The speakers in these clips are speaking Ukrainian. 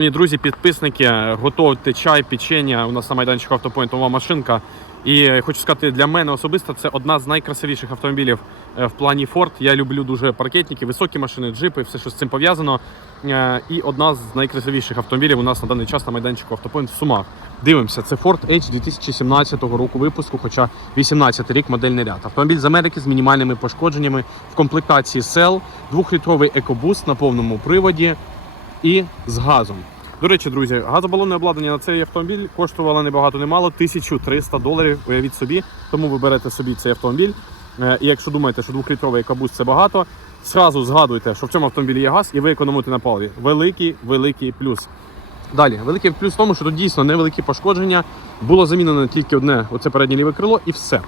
Мені друзі, підписники, готуйте чай, печення. У нас на майданчику автопоінт нова машинка. І хочу сказати, для мене особисто це одна з найкрасивіших автомобілів е, в плані Ford. Я люблю дуже паркетники, високі машини, джипи, все, що з цим пов'язано. Е, І одна з найкрасивіших автомобілів у нас на даний час на майданчику автопоінт в Сумах. Дивимося, це Ford Edge 2017 року випуску, хоча 18 рік модельний ряд. Автомобіль з Америки з мінімальними пошкодженнями в комплектації Cell, двохлітровий екобуст на повному приводі і з газом. До речі, друзі, газобалонне обладнання на цей автомобіль коштувало не багато, не мало 1300 доларів. Уявіть собі, тому ви берете собі цей автомобіль. Е, І якщо думаєте, що двохлітровий екобуст це багато, зразу згадуйте, що в цьому автомобілі є газ і ви економите на паливі. Великий, великий плюс. Далі, великий плюс в тому, що тут дійсно невеликі пошкодження. Було замінено тільки одне оце переднє ліве крило і все.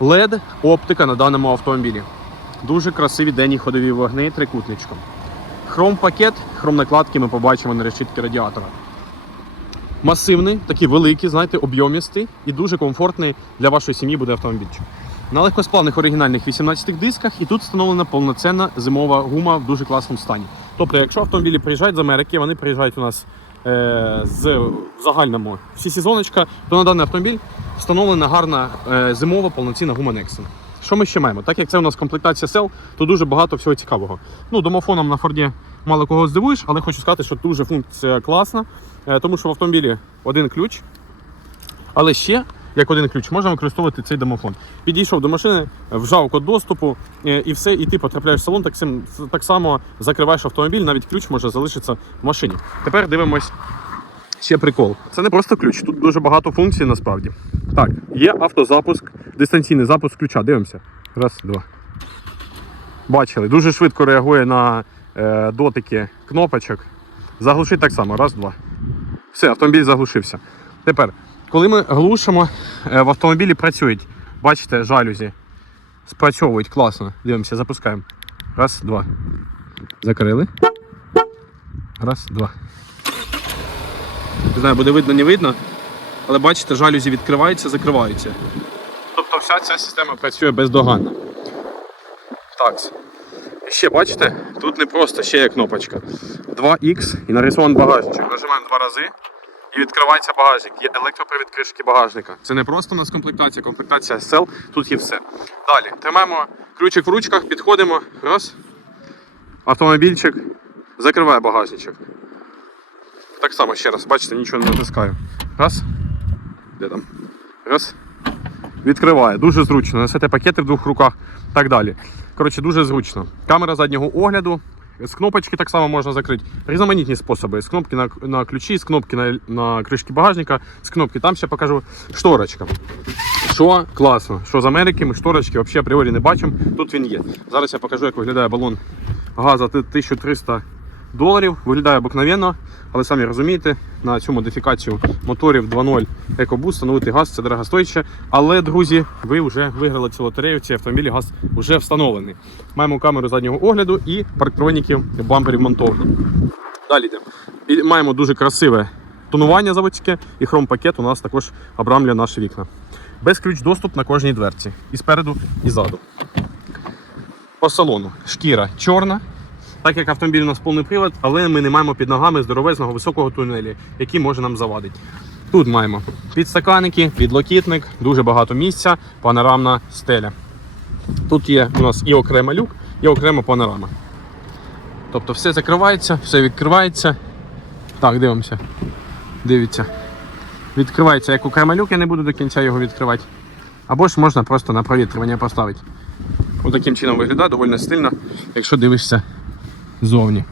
LED оптика на даному автомобілі. Дуже красиві денні ходові вогни трикутничком. Хром-пакет, хром-накладки ми побачимо на решітки радіатора. Масивний, такий великий, знаєте, об'ємістий і дуже комфортний для вашої сім'ї буде автомобільчик. На легкосплавних оригінальних 18 дисках і тут встановлена повноцінна зимова гума в дуже класному стані. Тобто, якщо автомобілі приїжджають з Америки, вони приїжджають у нас е, з загальному всі сезоночка, то на даний автомобіль встановлена гарна е, зимова повноцінна гума Nexon. Що ми ще маємо? Так як це у нас комплектація сел, то дуже багато всього цікавого. Ну, домофоном на Форді мало кого здивуєш, але хочу сказати, що дуже функція класна, е, тому що в автомобілі один ключ, але ще як один ключ можна використовувати цей домофон. Підійшов до машини, вжав код доступу е, і все, і ти потрапляєш в салон, так, так само закриваєш автомобіль, навіть ключ може залишитися в машині. Тепер дивимось ще прикол. Це не просто ключ, тут дуже багато функцій насправді. Так, є автозапуск, дистанційний запуск ключа. Дивимося. Раз, два. Бачили, дуже швидко реагує на е, дотики кнопочок. Заглушить так само. Раз, два. Все, автомобіль заглушився. Тепер, коли ми глушимо, е, в автомобілі працюють. Бачите, жалюзі. Спрацьовують класно. Дивимося, запускаємо. Раз, два. Закрили. Раз, два. Не знаю, буде видно, не видно. Але бачите, жалюзі відкриваються, закриваються. Тобто вся ця система працює бездоганно. Так. І Ще бачите, тут не просто ще є кнопочка. 2Х і нарисований багажничок. Нажимаємо два рази і відкривається багажник. Є електропривід кришки багажника. Це не просто у нас комплектація, комплектація SL, тут є все. Далі тримаємо ключик в ручках, підходимо. Раз. Автомобільчик закриває багажничок. Так само ще раз, бачите, нічого не натискаю. Раз. Де там? Раз. Відкриває. Дуже зручно. Несете пакети в двох руках так далі. Коротше, дуже зручно. Камера заднього огляду. З кнопочки так само можна закрити. Різноманітні способи. З кнопки на, на ключі, з кнопки на, на кришки багажника, з кнопки там ще покажу шторочка. Що класно, що з Америки ми шторочки взагалі апріорі не бачимо. Тут він є. Зараз я покажу, як виглядає балон газу 1300 доларів. Виглядає обикновенно, але самі розумієте, на цю модифікацію моторів 2.0 EcoBoost встановити газ це дорогостояще. Але, друзі, ви вже виграли цю лотерею, ці автомобілі газ вже встановлений. Маємо камеру заднього огляду і парктроніків бамперів монтовані. Далі йдемо. І маємо дуже красиве тонування заводське і хром-пакет у нас також обрамлює наші вікна. Без ключ доступ на кожній дверці. І спереду, і ззаду. По салону. Шкіра чорна. Так як автомобіль у нас повний привод, але ми не маємо під ногами здоровезного високого тунелі, який може нам завадити. Тут маємо підстаканники, підлокітник, дуже багато місця, панорамна стеля. Тут є у нас і окрема люк, і окрема панорама. Тобто все закривається, все відкривається. Так, дивимося. Дивіться. Відкривається як окрема люк, я не буду до кінця його відкривати. Або ж можна просто на провітрювання поставити. Ось таким чином виглядає доволі стильно, якщо дивишся ззовні.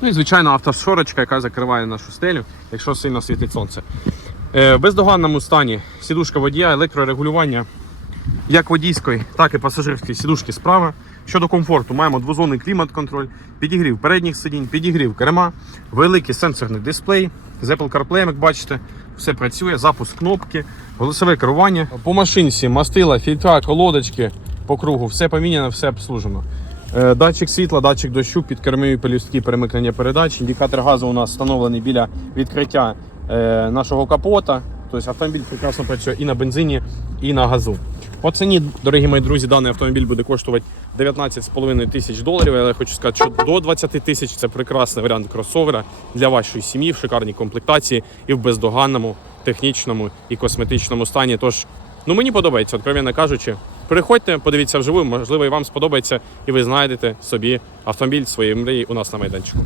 Ну і звичайно автошорочка, яка закриває нашу стелю, якщо сильно світить сонце. Е, в бездоганному стані сідушка водія, електрорегулювання як водійської, так і пасажирської сідушки справа. Щодо комфорту, маємо двозонний клімат-контроль, підігрів передніх сидінь, підігрів керма, великий сенсорний дисплей, з Apple CarPlay, як бачите, все працює, запуск кнопки, голосове керування. По машинці мастила, фільтра, колодочки по кругу, все поміняно, все обслужено. Е, Датчик світла, датчик дощу, підкермові пелюстки, перемикнення передач. Індикатор газу у нас встановлений біля відкриття е, нашого капота. Тобто автомобіль прекрасно працює і на бензині, і на газу. По ціні, дорогі мої друзі, даний автомобіль буде коштувати 19,5 тисяч доларів. Але я хочу сказати, що до 20 тисяч це прекрасний варіант кросовера для вашої сім'ї в шикарній комплектації і в бездоганному технічному і косметичному стані. Тож, ну мені подобається, откровенно кажучи. Приходьте, подивіться вживу, можливо, і вам сподобається, і ви знайдете собі автомобіль своєї мрії у нас на майданчику.